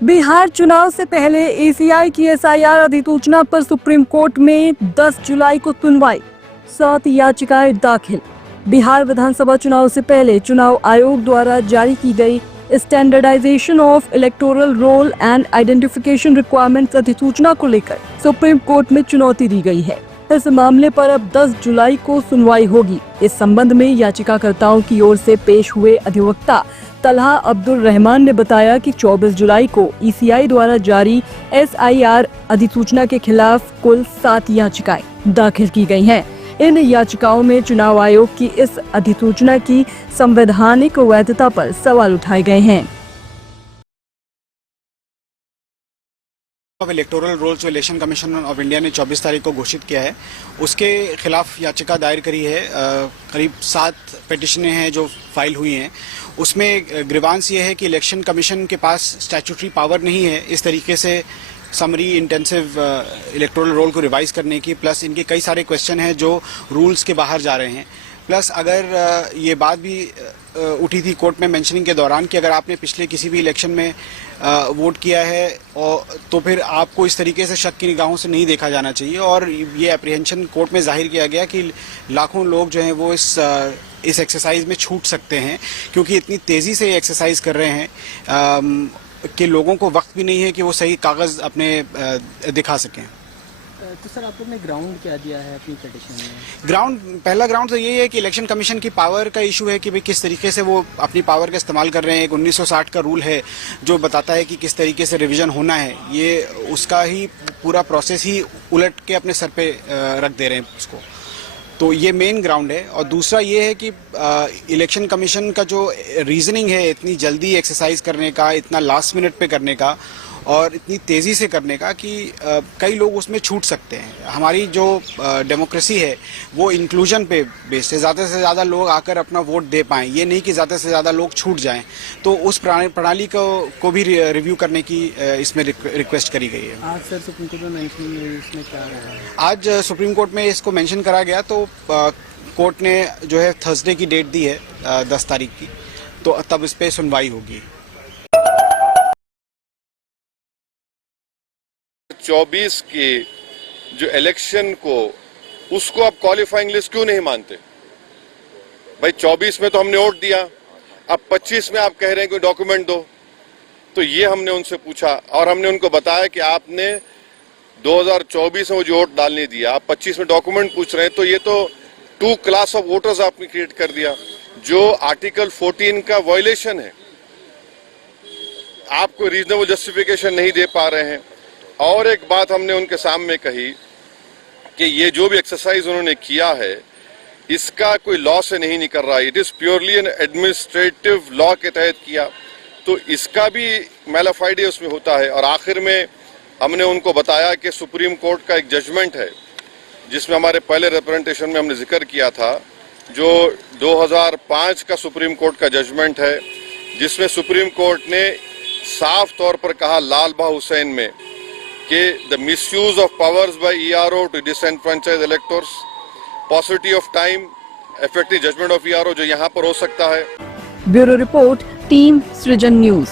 बिहार चुनाव से पहले एसीआई की एसआईआर अधिसूचना पर सुप्रीम कोर्ट में 10 जुलाई को सुनवाई, 7 याचिकाएं दाखिल। बिहार विधानसभा चुनाव से पहले चुनाव आयोग द्वारा जारी की गई standardisation of electoral roll and identification requirements अधिसूचना को लेकर सुप्रीम कोर्ट में चुनौती दी गई है। इस मामले पर अब 10 जुलाई को सुनवाई होगी। इस संबंध में याचिकाकर्ताओं की ओर से पेश हुए अधिवक्ता तलहा अब्दुल रहमान ने बताया कि 24 जुलाई को ईसीआई द्वारा जारी एसआईआर अधिसूचना के खिलाफ कुल 7 याचिकाएं दाखिल की गई हैं। इन याचिकाओं में चुनाव आयोग की इस अधिसूचना की संवैधानिक वैधता पर सवाल उठाए गए हैं। Electoral rolls Election Commission of India ने 24 तारीख को घोषित किया है, उसके खिलाफ याचिका दायर करी है। करीब 7 पिटिशनें हैं जो फाइल हुई हैं। उसमें ग्रीवांस ये है कि इलेक्शन कमीशन के पास स्टैट्यूटरी पावर नहीं है इस तरीके से समरी इंटेंसिव इलेक्टोरल रोल को रिवाइज करने की। प्लस इनके कई सारे क्वेश्चन हैं जो रूल्स के बाहर जा रहे हैं। प्लस अगर ये बात भी उठी थी कोर्ट में मेंशनिंग के दौरान कि अगर आपने पिछले किसी भी इलेक्शन में वोट किया है और तो फिर आपको इस तरीके से शक की निगाहों से नहीं देखा जाना चाहिए। और ये अप्रीहेंशन कोर्ट में जाहिर किया गया कि लाखों लोग जो हैं वो इस एक्सरसाइज में छूट सकते हैं, क्योंकि इतनी तेज़ी से ये एक्सरसाइज कर रहे हैं कि लोगों को वक्त भी नहीं है कि वो सही कागज़ अपने दिखा सकें। तो सर आपको अपने ग्राउंड क्या दिया है अपनी पिटीशन में? पहला ग्राउंड तो यही है कि इलेक्शन कमीशन की पावर का इशू है कि भाई किस तरीके से वो अपनी पावर का इस्तेमाल कर रहे हैं। एक 1960 का रूल है जो बताता है कि किस तरीके से रिवीजन होना है। ये उसका ही पूरा प्रोसेस ही उलट के अपने सर पे रख दे रहे हैं उसको। तो ये मेन ग्राउंड है। और दूसरा ये है कि इलेक्शन कमीशन का जो रीजनिंग है इतनी जल्दी एक्सरसाइज करने का, इतना लास्ट मिनट पे करने का और इतनी तेज़ी से करने का कि कई लोग उसमें छूट सकते हैं। हमारी जो डेमोक्रेसी है वो इंक्लूजन पे बेस्ड है, ज़्यादा से ज़्यादा लोग आकर अपना वोट दे पाएँ, ये नहीं कि ज़्यादा से ज़्यादा लोग छूट जाएं। तो उस प्रणाली को भी रिव्यू करने की इसमें रिक्वेस्ट करी गई है। आज सर सुप्रीम कोर्ट में मेंशन इसमें क्या रहा है? आज सुप्रीम कोर्ट में इसको मेंशन करा गया तो कोर्ट ने जो है थर्सडे की डेट दी है 10 तारीख की, तो तब इस पर सुनवाई होगी। 24 के जो इलेक्शन को उसको आप क्वालिफाइंग लिस्ट क्यों नहीं मानते? भाई 24 में तो हमने वोट दिया, अब 25 में आप कह रहे हैं कि डॉक्यूमेंट दो। तो ये हमने उनसे पूछा और हमने उनको बताया कि आपने 2024 में वो जो वोट डालने दिया, आप 25 में डॉक्यूमेंट पूछ रहे हैं, तो ये तो 2 क्लास ऑफ वोटर्स आपने क्रिएट कर दिया जो आर्टिकल 14 का वायलेशन है। आप कोई रीजनेबल जस्टिफिकेशन नहीं दे पा रहे हैं। और एक बात हमने उनके सामने कही कि ये जो भी एक्सरसाइज उन्होंने किया है इसका कोई लॉ से नहीं निकल रहा है, it is purely N administrative law के तहत किया, तो इसका भी मैलाफाइडे उसमें होता है। और आखिर में हमने उनको बताया कि सुप्रीम कोर्ट का एक जजमेंट है जिसमें हमारे पहले रिप्रेजेंटेशन में हमने जिक्र किया था, जो 2005 का सुप्रीम कोर्ट का जजमेंट है, जिसमें सुप्रीम कोर्ट ने साफ तौर पर कहा लाल बहा हुसैन में कि the misuse of powers by ERO to disenfranchise electors, possibility of time, effective judgement of ERO जो यहाँ पर हो सकता है। Bureau report, team Srijan news.